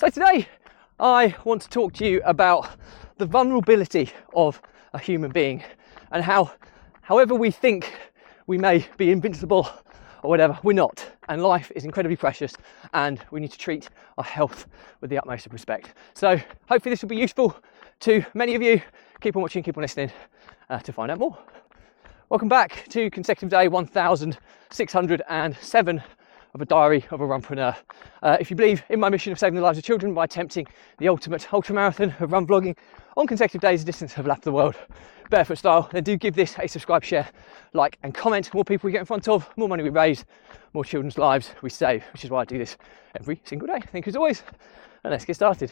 So today I want to talk to you about the vulnerability of a human being and how, however we think we may be invincible or whatever, we're not. And life is incredibly precious and we need to treat our health with the utmost of respect. So hopefully this will be useful to many of you. Keep on watching, keep on listening to find out more. Welcome back to consecutive day 1607 of a diary of a runpreneur. If you believe in my mission of saving the lives of children by attempting the ultimate ultramarathon of run vlogging on consecutive days, a distance of lap the world, barefoot style, then do give this a subscribe, share, like and comment. More people we get in front of, more money we raise, more children's lives we save, which is why I do this every single day. Thank you as always, and let's get started.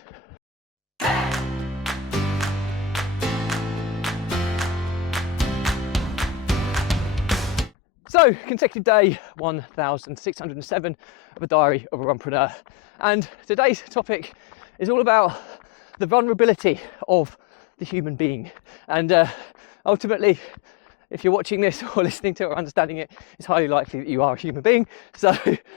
So, consecutive day 1607 of a diary of a runpreneur, and today's topic is all about the vulnerability of the human being. And ultimately, if you're watching this or listening to it or understanding it, it's highly likely that you are a human being. So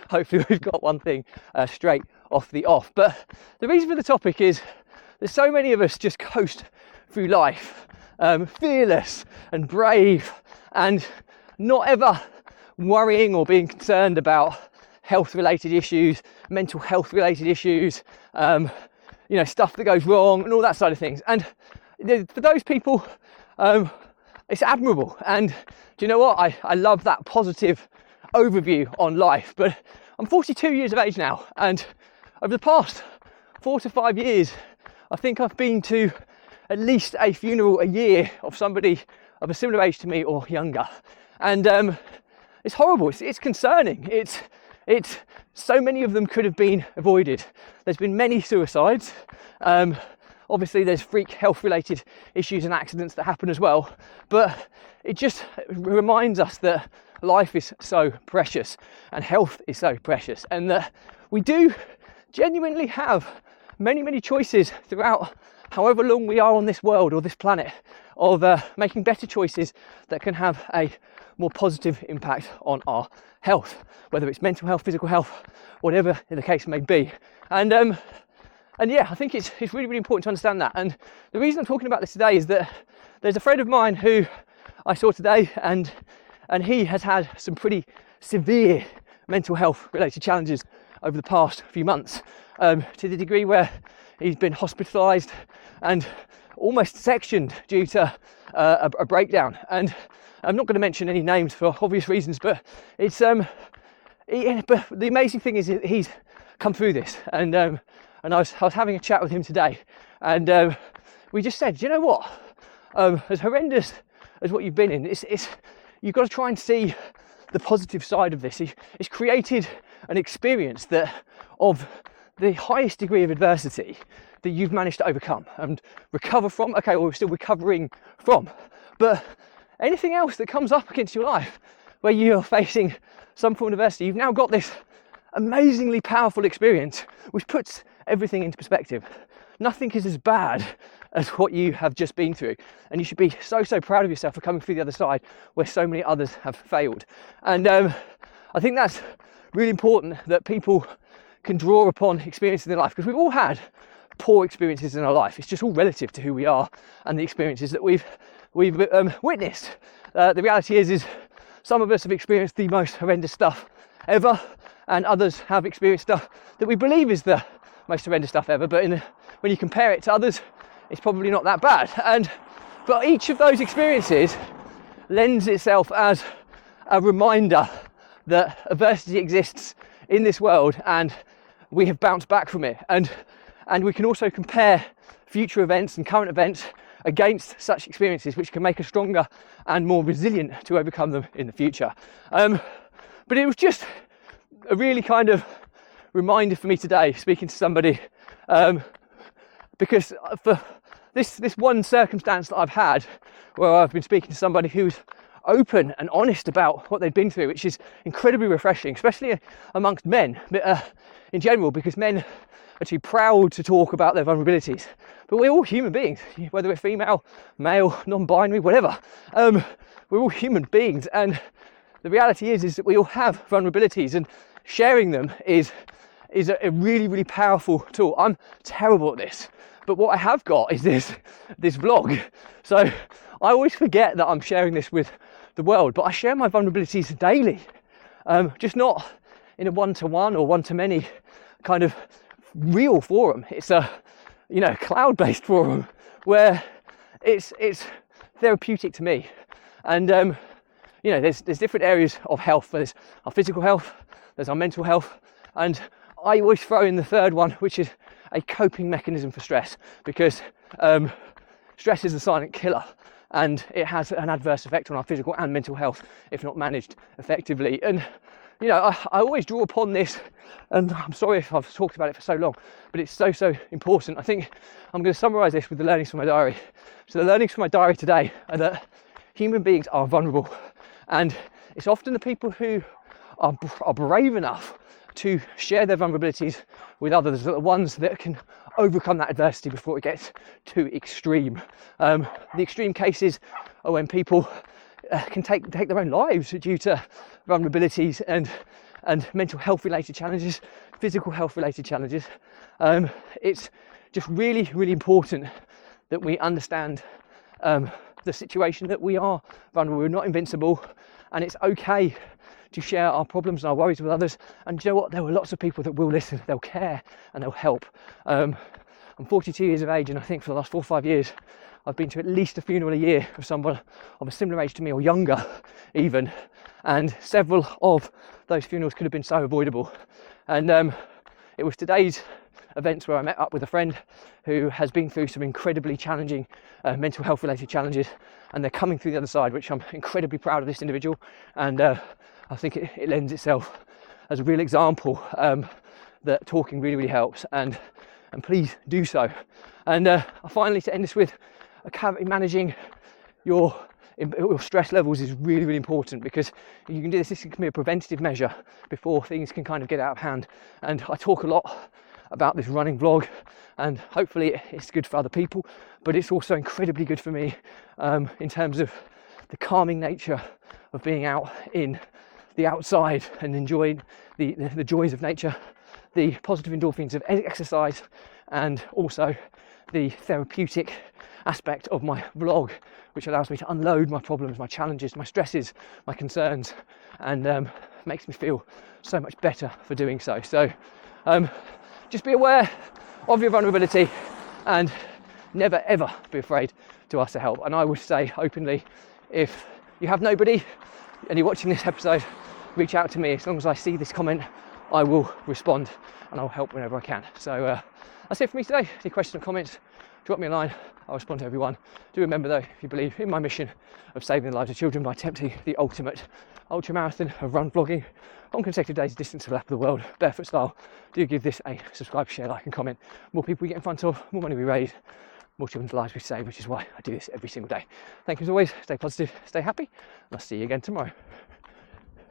hopefully we've got one thing straight off the off. But the reason for the topic is there's so many of us just coast through life, fearless and brave, and not ever worrying or being concerned about health related issues, mental health related issues, stuff that goes wrong and all that side of things. And for those people, it's admirable. And do you know what? I love that positive overview on life. But I'm 42 years of age now, and over the past 4 to 5 years, I think I've been to at least a funeral a year of somebody of a similar age to me or younger. And it's horrible. It's concerning. It's so many of them could have been avoided. There's been many suicides. Obviously, there's freak health-related issues and accidents that happen as well. But it just reminds us that life is so precious and health is so precious, and that we do genuinely have many, many choices throughout however long we are on this world or this planet of making better choices that can have a more positive impact on our health, whether it's mental health, physical health, whatever the case may be. And yeah, I think it's really, really important to understand that. And the reason I'm talking about this today is that there's a friend of mine who I saw today, and he has had some pretty severe mental health related challenges over the past few months, to the degree where he's been hospitalised and almost sectioned due to a breakdown. And I'm not going to mention any names for obvious reasons, but it's but the amazing thing is he's come through this, and I was having a chat with him today, and we just said, you know what, as horrendous as what you've been in, it's you've got to try and see the positive side of this. It's created an experience that of the highest degree of adversity that you've managed to overcome and recover from. Okay, well, we're still recovering from, but anything else that comes up against your life where you're facing some form of adversity, you've now got this amazingly powerful experience which puts everything into perspective. Nothing is as bad as what you have just been through, and you should be so proud of yourself for coming through the other side where so many others have failed. And I think that's really important, that people can draw upon experiences in their life, because we've all had poor experiences in our life. It's just all relative to who we are and the experiences that we've witnessed. The reality is some of us have experienced the most horrendous stuff ever, and others have experienced stuff that we believe is the most horrendous stuff ever, but when you compare it to others, it's probably not that bad. But each of those experiences lends itself as a reminder that adversity exists in this world, and we have bounced back from it, and we can also compare future events and current events against such experiences, which can make us stronger and more resilient to overcome them in the future. But it was just a really kind of reminder for me today, speaking to somebody, because for this one circumstance that I've had where I've been speaking to somebody who's open and honest about what they've been through, which is incredibly refreshing, especially amongst men in general, because men are too proud to talk about their vulnerabilities. But we're all human beings, whether we're female, male, non-binary, whatever. We're all human beings, and the reality is that we all have vulnerabilities, and sharing them is is a really, really powerful tool. I'm terrible at this, but what I have got is this vlog. So I always forget that I'm sharing this with the world, but I share my vulnerabilities daily, just not in a one-to-one or one-to-many kind of real forum. It's a cloud-based forum where it's therapeutic to me. And there's different areas of health. There's our physical health, there's our mental health, and I always throw in the third one, which is a coping mechanism for stress, because stress is a silent killer, and it has an adverse effect on our physical and mental health if not managed effectively. And I always draw upon this, and I'm sorry if I've talked about it for so long, but it's so important. I think I'm going to summarize this with the learnings from my diary. So the learnings from my diary today are that human beings are vulnerable, and it's often the people who are brave enough to share their vulnerabilities with others that are the ones that can overcome that adversity before it gets too extreme. The extreme cases are when people can take their own lives due to vulnerabilities and mental health related challenges, physical health related challenges. It's just really, really important that we understand the situation that we are vulnerable. We're not invincible, and it's okay to share our problems and our worries with others. And you know what? There were lots of people that will listen, they'll care, and they'll help. I'm 42 years of age, and I think for the last 4 or 5 years, I've been to at least a funeral a year of someone of a similar age to me, or younger even. And several of those funerals could have been so avoidable. And it was today's events where I met up with a friend who has been through some incredibly challenging mental health related challenges, and they're coming through the other side, which I'm incredibly proud of this individual. And I think it lends itself as a real example that talking really, really helps, and please do so. And finally, to end this with, managing your stress levels is really, really important, because you can do this. This can be a preventative measure before things can kind of get out of hand. And I talk a lot about this running vlog, and hopefully it's good for other people, but it's also incredibly good for me in terms of the calming nature of being out in the outside and enjoying the joys of nature, the positive endorphins of exercise, and also the therapeutic aspect of my vlog, which allows me to unload my problems, my challenges, my stresses, my concerns, and makes me feel so much better for doing so. So just be aware of your vulnerability, and never ever be afraid to ask for help. And I would say openly, if you have nobody and you're watching this episode, reach out to me. As long as I see this comment, I will respond, and I'll help whenever I can. So that's it for me today. Any questions or comments, drop me a line. I'll respond to everyone. Do remember though, if you believe in my mission of saving the lives of children by attempting the ultimate ultra marathon of run vlogging on consecutive days, distance of lap of the world, barefoot style, do give this a subscribe, share, like and comment. More people we get in front of, more money we raise, more children's lives we save, which is why I do this every single day. Thank you as always. Stay positive, stay happy, and I'll see you again tomorrow.